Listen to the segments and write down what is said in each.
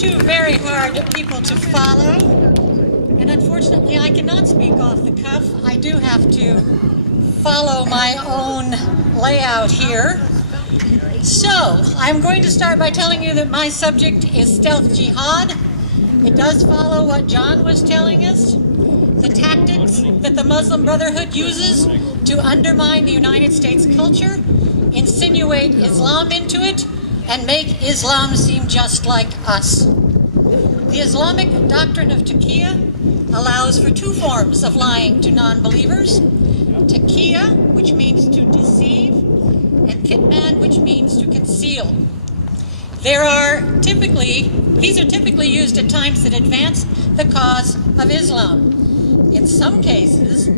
two very hard people to follow, and unfortunately I cannot speak off the cuff. I do have to follow my own layout here. So, I'm going to start by telling you that my subject is stealth jihad. It does follow what John was telling us, the tactics that the Muslim Brotherhood uses to undermine the United States culture, insinuate Islam into it, and make Islam seem just like us. The Islamic doctrine of taqiyya allows for two forms of lying to non-believers. Taqiyya, which means to deceive, and kitman, which means to conceal. These are typically used at times that advance the cause of Islam. In some cases,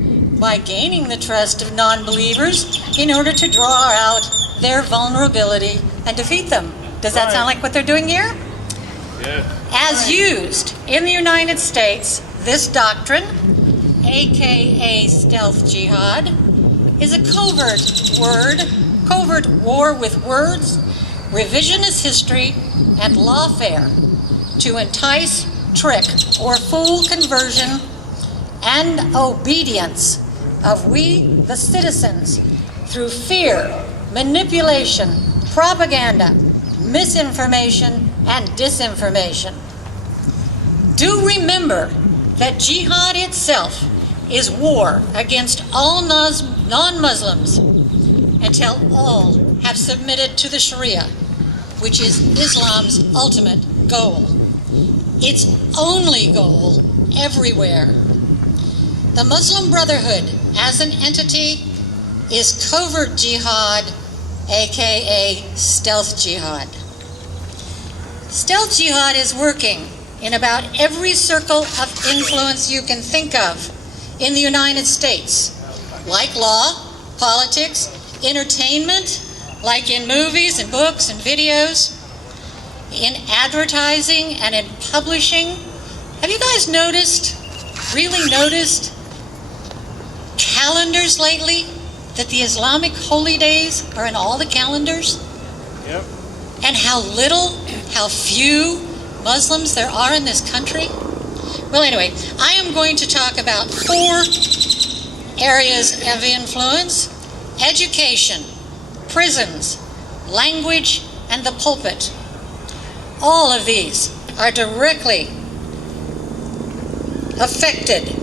by gaining the trust of non-believers in order to draw out their vulnerability and defeat them. Does that sound like what they're doing here? Yes. As used in the United States, this doctrine, aka stealth jihad, is a covert war with words, revisionist history, and lawfare to entice, trick, or fool conversion and obedience of we, the citizens, through fear, manipulation, propaganda, misinformation, and disinformation. Do remember that jihad itself is war against all non-Muslims until all have submitted to the Sharia, which is Islam's ultimate goal. Its only goal everywhere. The Muslim Brotherhood as an entity is covert jihad, aka stealth jihad. Stealth jihad is working in about every circle of influence you can think of in the United States, like law, politics, entertainment, like in movies and books and videos, in advertising and in publishing. Have you guys really noticed calendars lately? That the Islamic holy days are in all the calendars? Yep. And how few Muslims there are in this country? Well, anyway, I am going to talk about 4 areas of influence: education, prisons, language, and the pulpit. All of these are directly affected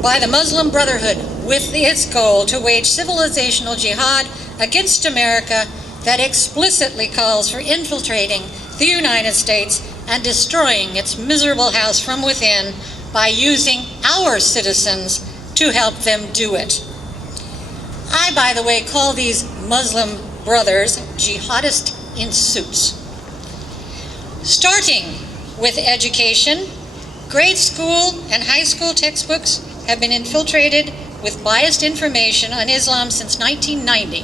by the Muslim Brotherhood with its goal to wage civilizational jihad against America that explicitly calls for infiltrating the United States and destroying its miserable house from within by using our citizens to help them do it. I, by the way, call these Muslim brothers jihadists in suits. Starting with education, grade school and high school textbooks have been infiltrated with biased information on Islam since 1990,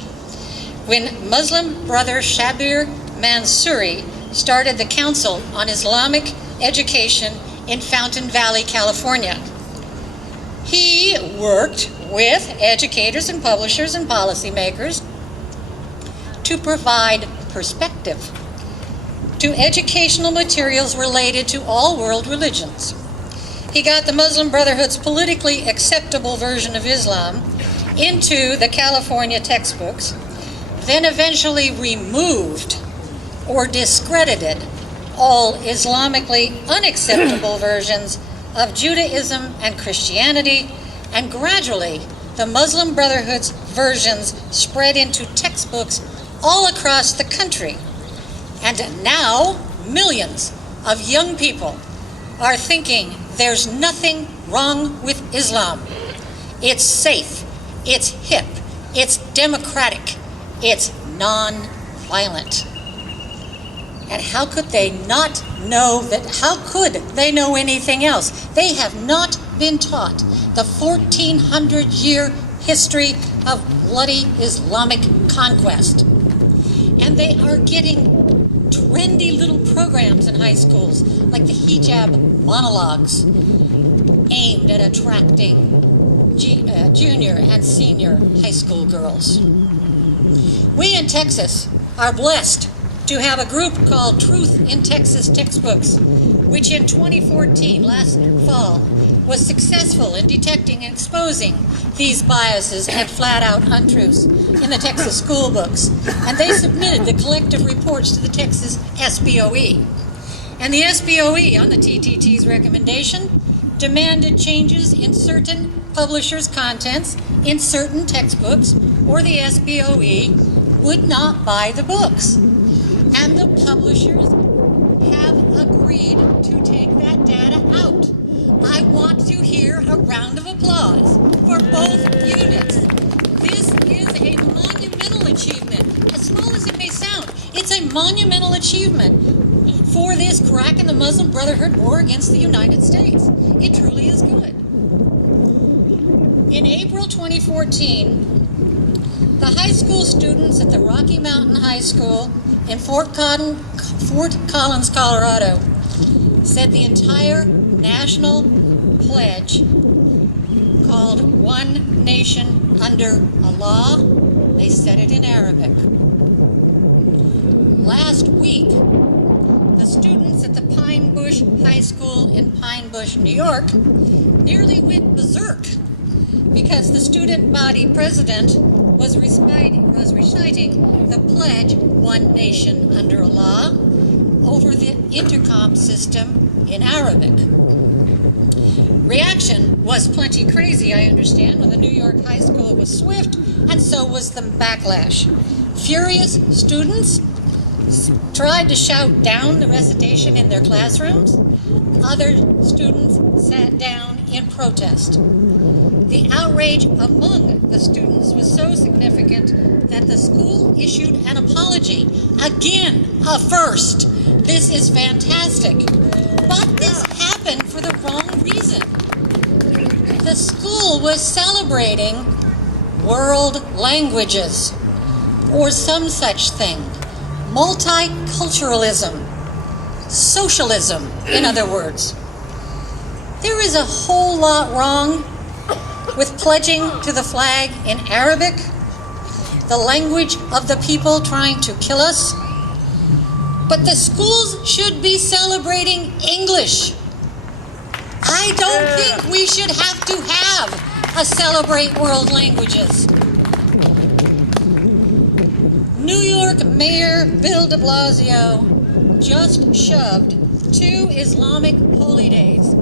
when Muslim brother Shabir Mansouri started the Council on Islamic Education in Fountain Valley, California. He worked with educators and publishers and policymakers to provide perspective to educational materials related to all world religions. He got the Muslim Brotherhood's politically acceptable version of Islam into the California textbooks, then eventually removed or discredited all Islamically unacceptable versions of Judaism and Christianity, and gradually the Muslim Brotherhood's versions spread into textbooks all across the country. And now millions of young people are thinking there's nothing wrong with Islam. It's safe, it's hip, it's democratic, it's non-violent. And how could they not know that? How could they know anything else? They have not been taught the 1400-year history of bloody Islamic conquest. And they are getting trendy little programs in high schools, like the hijab monologues, aimed at attracting junior and senior high school girls. We in Texas are blessed to have a group called Truth in Texas Textbooks, which in 2014, last fall, was successful in detecting and exposing these biases and flat-out untruths in the Texas school books. And they submitted the collective reports to the Texas SBOE. And the SBOE, on the TTT's recommendation, demanded changes in certain publishers' contents in certain textbooks, or the SBOE would not buy the books. And the publishers have agreed to take that data out. I want to hear a round of applause for both units. This is a monumental achievement. As small as it may sound, it's a monumental achievement for this crack in the Muslim Brotherhood war against the United States. It truly is good. In April 2014, the high school students at the Rocky Mountain High School in Fort Collins, Colorado, said the entire national pledge, called One Nation Under Allah, they said it in Arabic. Last week, the students at the Pine Bush High School in Pine Bush, New York, nearly went berserk because the student body president was reciting the pledge, One Nation Under Allah, over the intercom system in Arabic. Reaction was plenty crazy, I understand, when the New York high school was swift, and so was the backlash. Furious students tried to shout down the recitation in their classrooms. Other students sat down in protest. The outrage among the students was so significant that the school issued an apology. Again, a first. This is fantastic. But this happened for the wrong reason. The school was celebrating world languages, or some such thing. Multiculturalism. Socialism, in other words. There is a whole lot wrong with pledging to the flag in Arabic, the language of the people trying to kill us. But the schools should be celebrating English. I don't think we should have to have a Celebrate World Languages. New York Mayor Bill de Blasio just shoved 2 Islamic holy days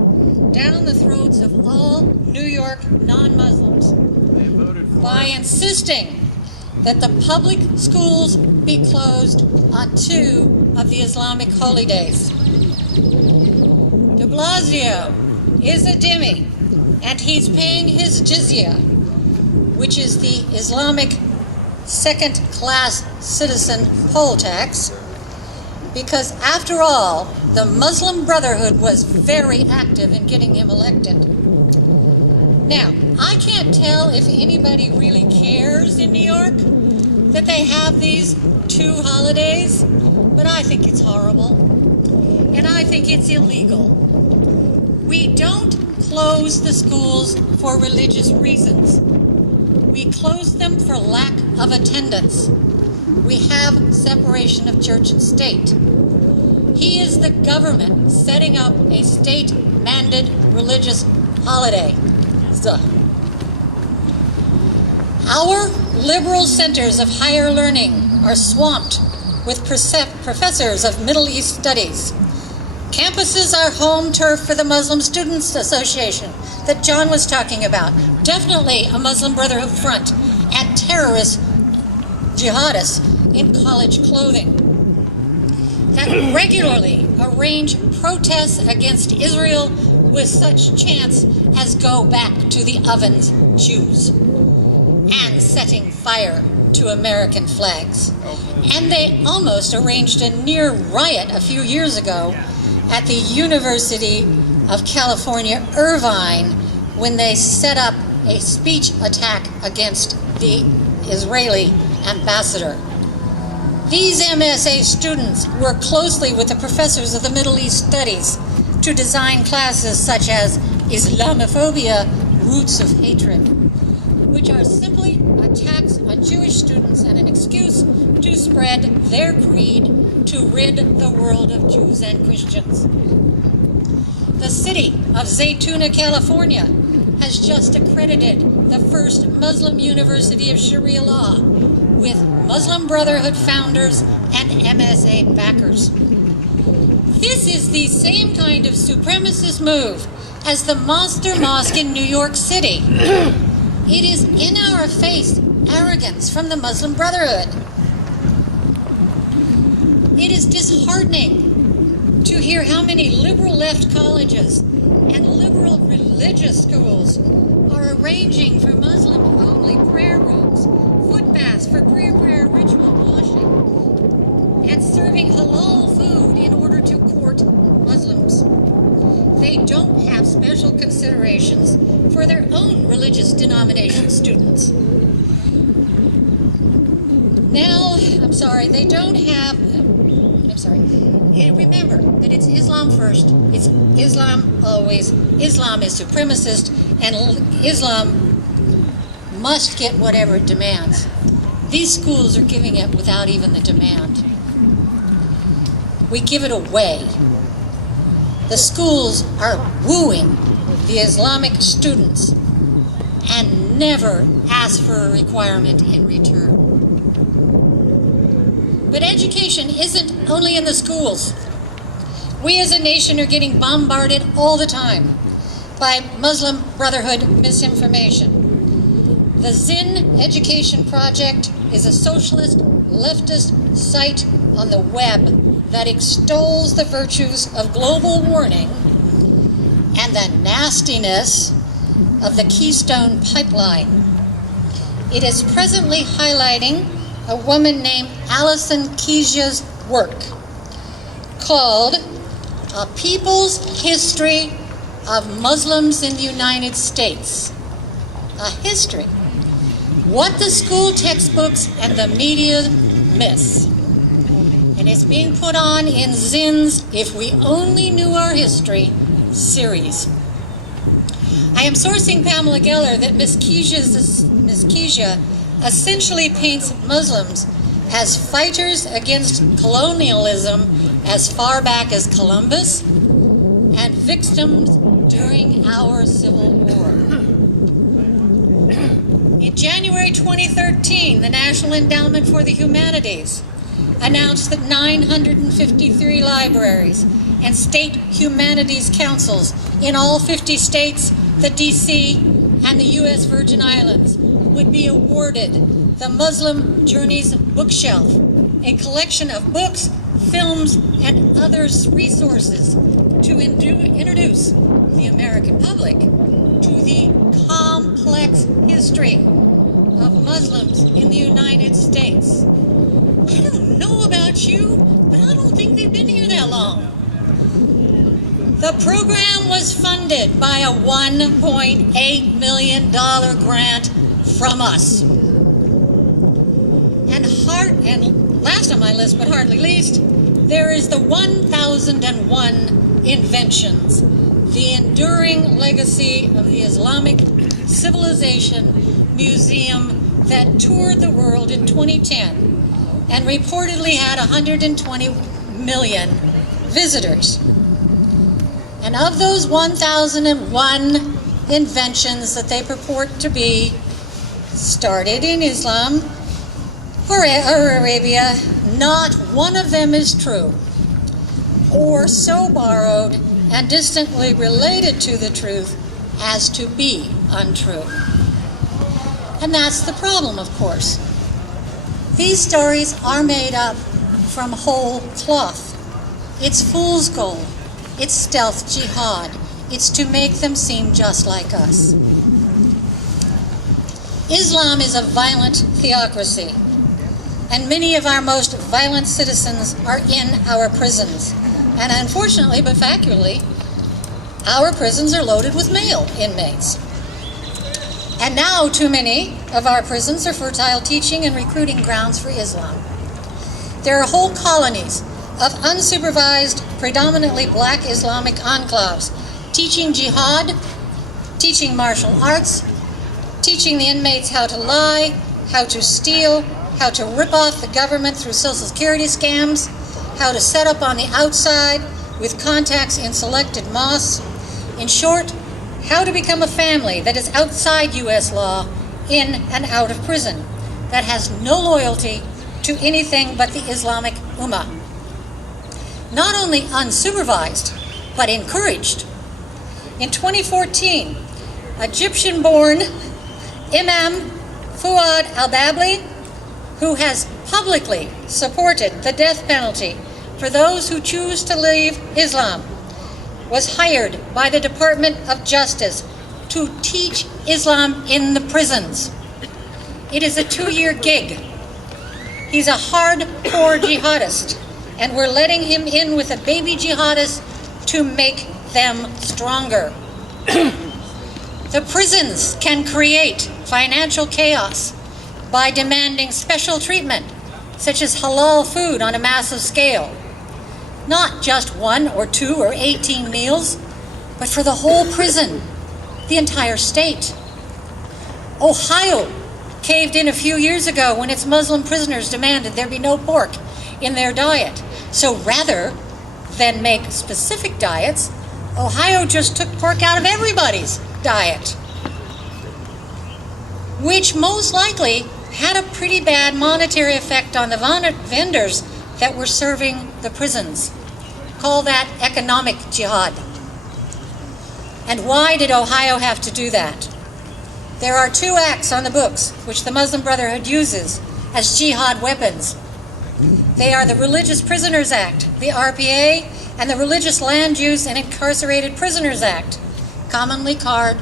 down the throats of all New York non-Muslims by insisting that the public schools be closed on 2 of the Islamic holy days. De Blasio is a dhimmi, and he's paying his jizya, which is the Islamic second-class citizen poll tax, because after all, the Muslim Brotherhood was very active in getting him elected. Now, I can't tell if anybody really cares in New York that they have these 2 holidays, but I think it's horrible, and I think it's illegal. We don't close the schools for religious reasons. We close them for lack of attendance. We have separation of church and state. He is the government setting up a state-mandated religious holiday. Our liberal centers of higher learning are swamped with professors of Middle East studies. Campuses are home turf for the Muslim Students Association that John was talking about. Definitely a Muslim Brotherhood front, and terrorist jihadists in college clothing that regularly arrange protests against Israel with such chants as go back to the ovens Jews and setting fire to American flags. And they almost arranged a near riot a few years ago at the University of California, Irvine, when they set up a speech attack against the Israeli ambassador. These MSA students work closely with the professors of the Middle East Studies to design classes such as Islamophobia, Roots of Hatred, which are simply attacks on Jewish students and an excuse to spread their creed to rid the world of Jews and Christians. The city of Zaytuna, California, has just accredited the first Muslim University of Sharia law with Muslim Brotherhood founders and MSA backers. This is the same kind of supremacist move as the Monster Mosque in New York City. It is in our face arrogance from the Muslim Brotherhood. It is disheartening to hear how many liberal left colleges and liberal religious schools are arranging for Muslim-only prayer rooms, foot baths for prayer ritual washing, and serving halal food in order to court Muslims. They don't have special considerations for their own religious denomination students. Remember that it's Islam first, it's Islam always. Islam is supremacist, and Islam must get whatever it demands. These schools are giving it without even the demand. We give it away. The schools are wooing the Islamic students and never ask for a requirement in return. But education isn't only in the schools. We as a nation are getting bombarded all the time by Muslim Brotherhood misinformation. The Zin Education Project is a socialist, leftist site on the web that extols the virtues of global warming and the nastiness of the Keystone Pipeline. It is presently highlighting a woman named Alison Keisha's work called A People's History of Muslims in the United States. A history. What the school textbooks and the media miss. And it's being put on in Zin's If We Only Knew Our History series. I am sourcing Pamela Geller that Miss Keisha essentially paints Muslims as fighters against colonialism as far back as Columbus and victims during our Civil War. In January 2013, the National Endowment for the Humanities announced that 953 libraries and state humanities councils in all 50 states, the D.C., and the U.S. Virgin Islands would be awarded the Muslim Journeys Bookshelf, a collection of books, films, and other resources to introduce the American public to the complex history of Muslims in the United States. I don't know about you, but I don't think they've been here that long. The program was funded by a $1.8 million grant from us. And last on my list, but hardly least, there is the 1001 Inventions, the enduring legacy of the Islamic Civilization Museum that toured the world in 2010 and reportedly had 120 million visitors. And of those 1,001 inventions that they purport to be started in Islam or Arabia, not one of them is true, or so borrowed and distantly related to the truth as to be untrue. And that's the problem, of course. These stories are made up from whole cloth. It's fool's gold. It's stealth jihad. It's to make them seem just like us. Islam is a violent theocracy, and many of our most violent citizens are in our prisons. And unfortunately, but factually, our prisons are loaded with male inmates. And now too many of our prisons are fertile teaching and recruiting grounds for Islam. There are whole colonies of unsupervised, predominantly black Islamic enclaves, teaching jihad, teaching martial arts, teaching the inmates how to lie, how to steal, how to rip off the government through Social Security scams, how to set up on the outside with contacts in selected mosques. In short, how to become a family that is outside U.S. law, in and out of prison, that has no loyalty to anything but the Islamic Ummah. Not only unsupervised, but encouraged. In 2014, Egyptian-born Imam Fuad al-Babli, who has publicly supported the death penalty for those who choose to leave Islam, was hired by the Department of Justice to teach Islam in the prisons. It is a 2-year gig. He's a hardcore jihadist, and we're letting him in with a baby jihadist to make them stronger. The prisons can create financial chaos by demanding special treatment, such as halal food on a massive scale. Not just 1 or 2 or 18 meals, but for the whole prison, the entire state. Ohio caved in a few years ago when its Muslim prisoners demanded there be no pork in their diet. So rather than make specific diets, Ohio just took pork out of everybody's diet, which most likely had a pretty bad monetary effect on the vendors that were serving the prisons. Call that economic jihad. And why did Ohio have to do that? There are 2 acts on the books which the Muslim Brotherhood uses as jihad weapons. They are the Religious Prisoners Act, the RPA, and the Religious Land Use and Incarcerated Prisoners Act, commonly called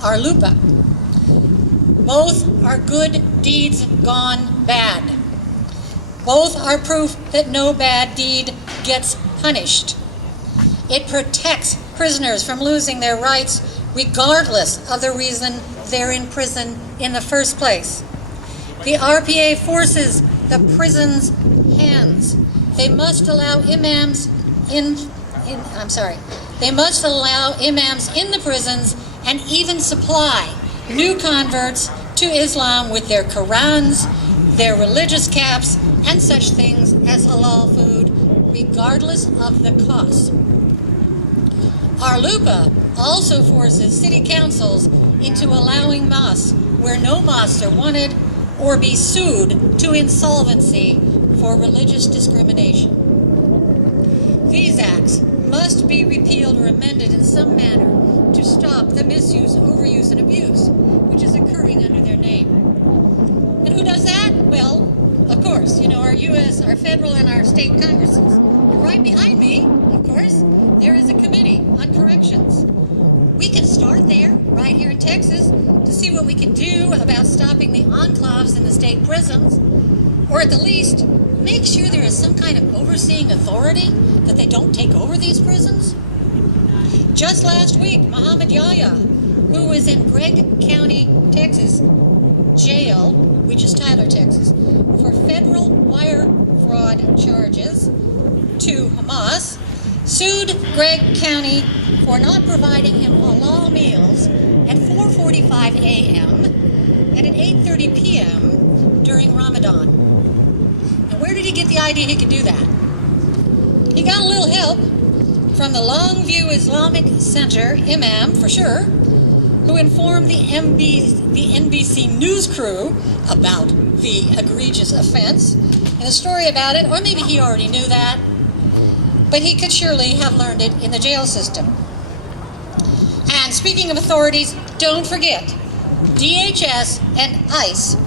RLUPA. Both are good deeds gone bad. Both are proof that no bad deed gets punished. It protects prisoners from losing their rights regardless of the reason they're in prison in the first place. The RPA forces the prison's hands. They must allow imams They must allow imams in the prisons and even supply new converts to Islam with their Qurans, their religious caps, and such things as halal food, regardless of the cost. RLUPA also forces city councils into allowing mosques where no mosques are wanted or be sued to insolvency for religious discrimination. These acts must be repealed or amended in some manner to stop the misuse, overuse, and abuse which is occurring under their name. And who does that? Well, of course, our U.S., our federal, and our state congresses. And right behind me, of course, there is a committee on corrections. We can start there, right here in Texas, to see what we can do about stopping the enclaves in the state prisons, or at the least, make sure there is some kind of overseeing authority that they don't take over these prisons. Just last week, Muhammad Yahya, who was in Gregg County, Texas, jail, which is Tyler, Texas, for federal wire fraud charges to Hamas, sued Gregg County for not providing him halal meals at 4:45 a.m. and at 8:30 p.m. during Ramadan. And where did he get the idea he could do that? He got a little help from the Longview Islamic Center imam, for sure, who informed the NBC News crew about the egregious offense and a story about it, or maybe he already knew that, but he could surely have learned it in the jail system. And speaking of authorities, don't forget, DHS and ICE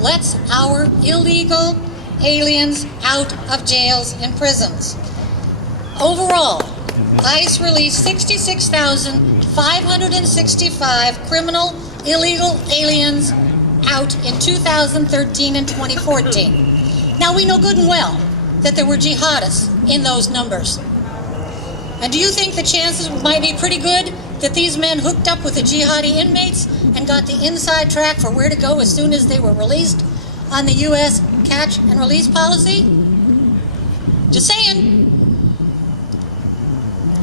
lets our illegal aliens out of jails and prisons. Overall, ICE released 66,565 criminal illegal aliens out in 2013 and 2014. Now, we know good and well that there were jihadists in those numbers. And do you think the chances might be pretty good that these men hooked up with the jihadi inmates and got the inside track for where to go as soon as they were released on the U.S. catch and release policy? Just saying.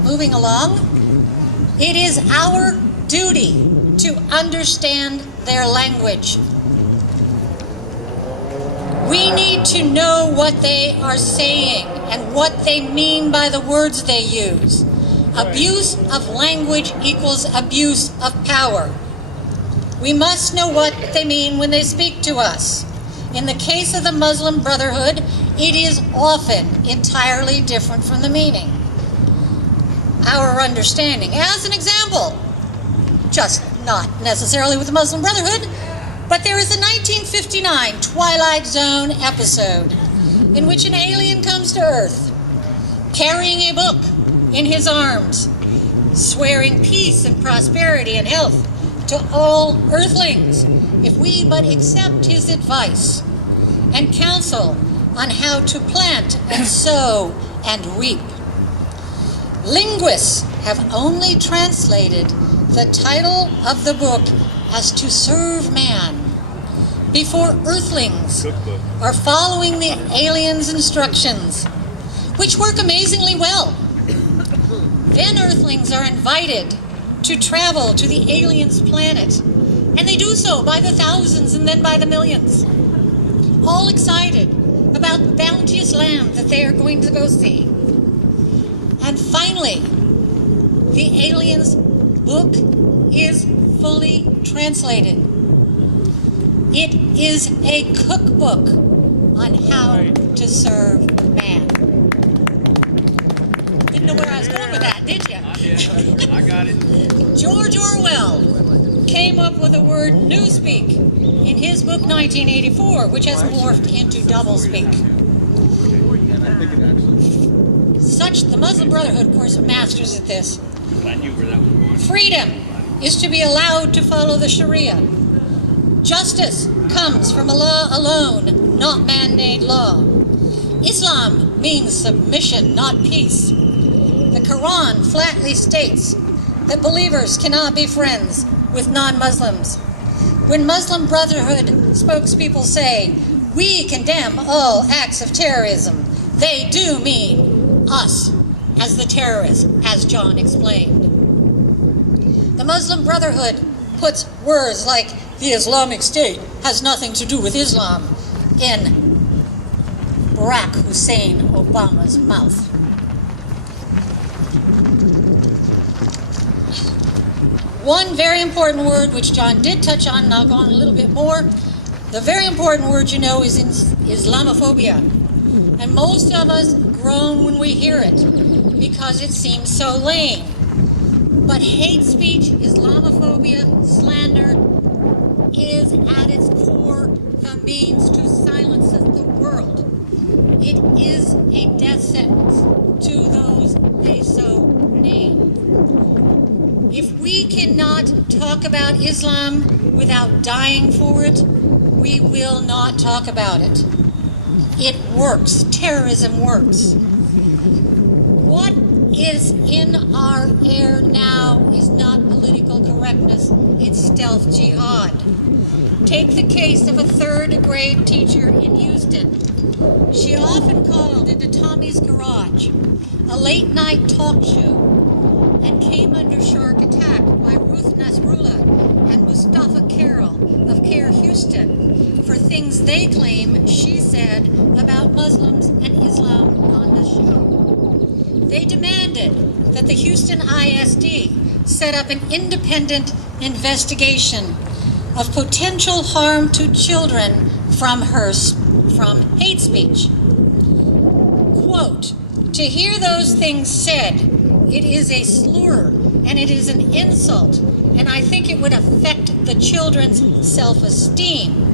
Moving along, it is our duty to understand their language. We need to know what they are saying and what they mean by the words they use. Abuse of language equals abuse of power. We must know what they mean when they speak to us. In the case of the Muslim Brotherhood, it is often entirely different from the meaning. Our understanding, as an example, just not necessarily with the Muslim Brotherhood, but there is a 1959 Twilight Zone episode in which an alien comes to Earth, carrying a book in his arms, swearing peace and prosperity and health to all Earthlings if we but accept his advice and counsel on how to plant and sow and reap. Linguists have only translated the title of the book as To Serve Man before Earthlings are following the aliens' instructions, which work amazingly well. Then Earthlings are invited to travel to the aliens' planet, and they do so by the thousands and then by the millions, all excited about the bounteous land that they are going to go see. And finally, the aliens' book is fully translated. It is a cookbook on how to serve man. Didn't know where I was going with that, did you? I did. I got it. George Orwell came up with the word newspeak in his book 1984, which has morphed into doublespeak. The Muslim Brotherhood, of course, are masters at this. I knew where that was going. Freedom is to be allowed to follow the Sharia. Justice comes from Allah alone, not man-made law. Islam means submission, not peace. The Quran flatly states that believers cannot be friends with non-Muslims. When Muslim Brotherhood spokespeople say, "We condemn all acts of terrorism," they do mean us as the terrorists, as John explained. The Muslim Brotherhood puts words like "the Islamic State has nothing to do with Islam" in Barack Hussein Obama's mouth. One very important word, which John did touch on, and I'll go on a little bit more. The very important word, you know, is Islamophobia. And most of us groan when we hear it because it seems so lame. But hate speech, Islamophobia, slander is at its core the means to silence the world. It is a death sentence to those they so name. If we cannot talk about Islam without dying for it, we will not talk about it. It works. Terrorism works. What is in our air now is not political correctness, it's stealth jihad. Take the case of a third-grade teacher in Houston. She often called into Tommy's Garage, a late-night talk show, and came under sharp attack by Ruth Nasrullah and Mustafa Carroll of Care Houston for things they claim she said about Muslims and Islam on the show. They demanded that the Houston ISD set up an independent investigation of potential harm to children from hate speech. Quote, "To hear those things said, it is a slur and it is an insult, and I think it would affect the children's self-esteem.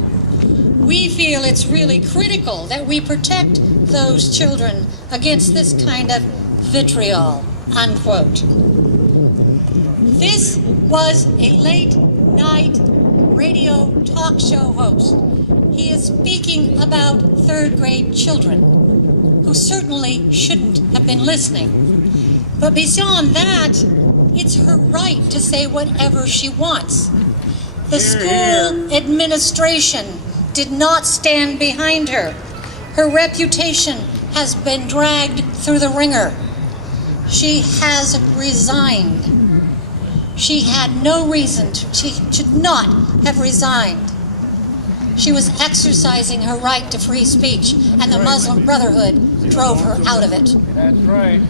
We feel it's really critical that we protect those children against this kind of vitriol," unquote. This was a late-night radio talk show host. He is speaking about third-grade children who certainly shouldn't have been listening. But beyond that, it's her right to say whatever she wants. The school administration did not stand behind her. Her reputation has been dragged through the ringer. She has resigned. She had no reason to. She should not have resigned. She was exercising her right to free speech, and the Muslim Brotherhood drove her out of it. That's right.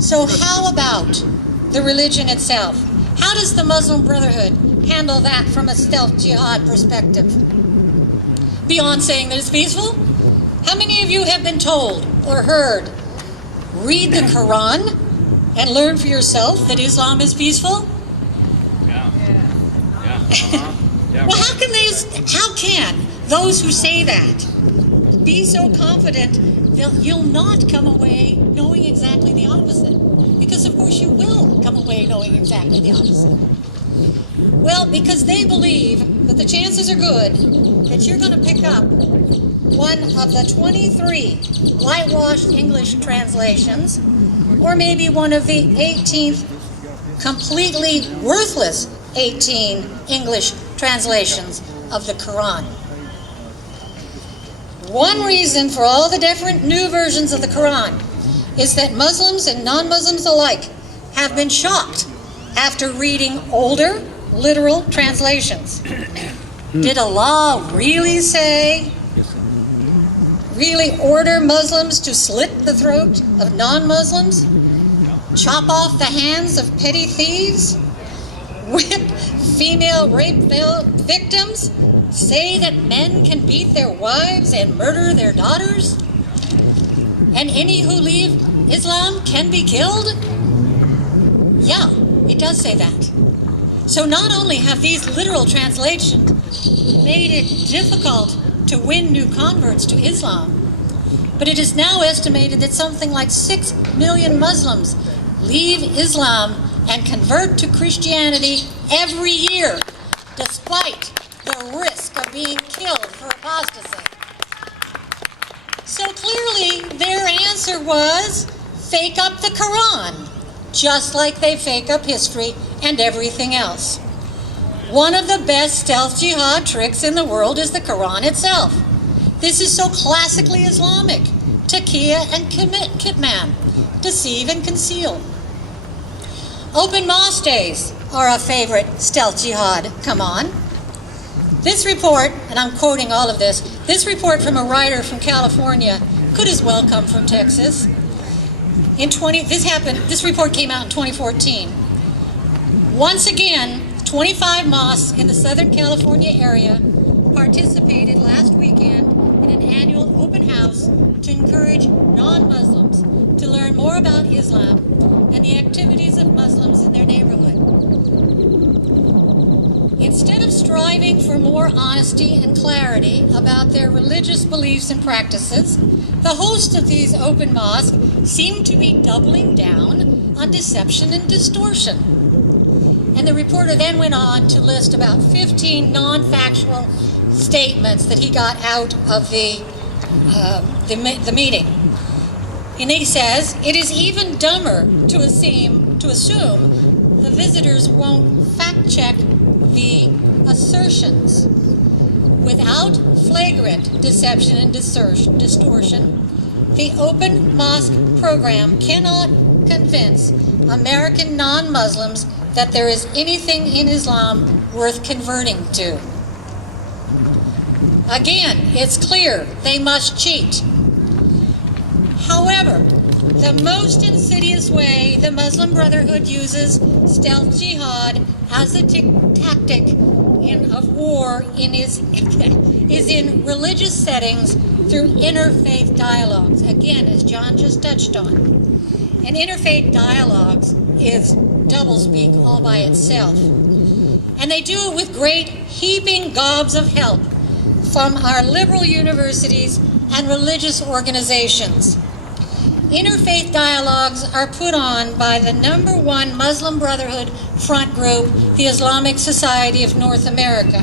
So how about the religion itself? How does the Muslim Brotherhood handle that from a stealth jihad perspective? Beyond saying that it's peaceful, how many of you have been told or heard, read the Quran and learn for yourself that Islam is peaceful? Yeah. Uh-huh. Yeah. Well, how can those who say that be so confident that you'll not come away knowing exactly the opposite? Because of course you will come away knowing exactly the opposite. Well, because they believe that the chances are good that you're going to pick up one of the 23 whitewashed English translations, or maybe one of the 18th completely worthless 18 English translations of the Quran. One reason for all the different new versions of the Quran is that Muslims and non-Muslims alike have been shocked after reading older, literal translations. Did Allah really order Muslims to slit the throat of non-Muslims? Chop off the hands of petty thieves? Whip female rape victims? Say that men can beat their wives and murder their daughters? And any who leave Islam can be killed? Yeah, it does say that. So not only have these literal translations made it difficult to win new converts to Islam, but it is now estimated that something like 6 million Muslims leave Islam and convert to Christianity every year, despite the risk of being killed for apostasy. So clearly their answer was fake up the Quran, just like they fake up history and everything else. One of the best stealth jihad tricks in the world is the Quran itself. This is so classically Islamic. Taqiyya and kitman, deceive and conceal. Open mosque days are a favorite stealth jihad. Come on. This report, and I'm quoting all of this from a writer from California could as well come from Texas. This report came out in 2014. Once again, 25 mosques in the Southern California area participated last weekend in an annual open house to encourage non-Muslims to learn more about Islam and the activities of Muslims in their neighborhood. Instead of striving for more honesty and clarity about their religious beliefs and practices, the hosts of these open mosques seem to be doubling down on deception and distortion. And the reporter then went on to list about 15 non-factual statements that he got out of the meeting. And he says, it is even dumber to assume the visitors won't fact-check the assertions. Without flagrant deception and distortion, the open mosque program cannot convince American non-Muslims that there is anything in Islam worth converting to. Again, it's clear they must cheat. However, the most insidious way the Muslim Brotherhood uses stealth jihad as a tactic of war is in religious settings through interfaith dialogues. Again, as John just touched on. And interfaith dialogues is doublespeak all by itself. And they do it with great heaping gobs of help from our liberal universities and religious organizations. Interfaith dialogues are put on by the #1 Muslim Brotherhood front group, the Islamic Society of North America.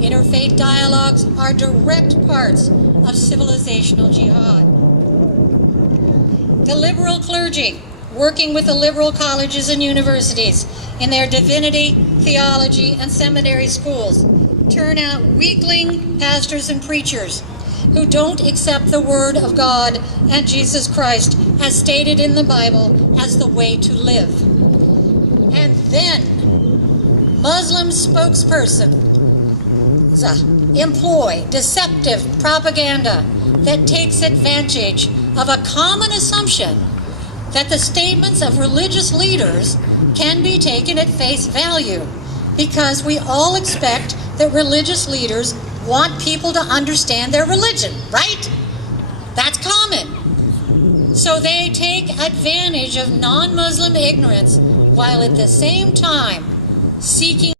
Interfaith dialogues are direct parts of civilizational jihad. The liberal clergy, working with the liberal colleges and universities in their divinity, theology, and seminary schools, turn out weakling pastors and preachers who don't accept the Word of God and Jesus Christ as stated in the Bible as the way to live. And then, Muslim spokesperson employ deceptive propaganda that takes advantage of a common assumption that the statements of religious leaders can be taken at face value, because we all expect that religious leaders want people to understand their religion, right? That's common. So they take advantage of non-Muslim ignorance while at the same time seeking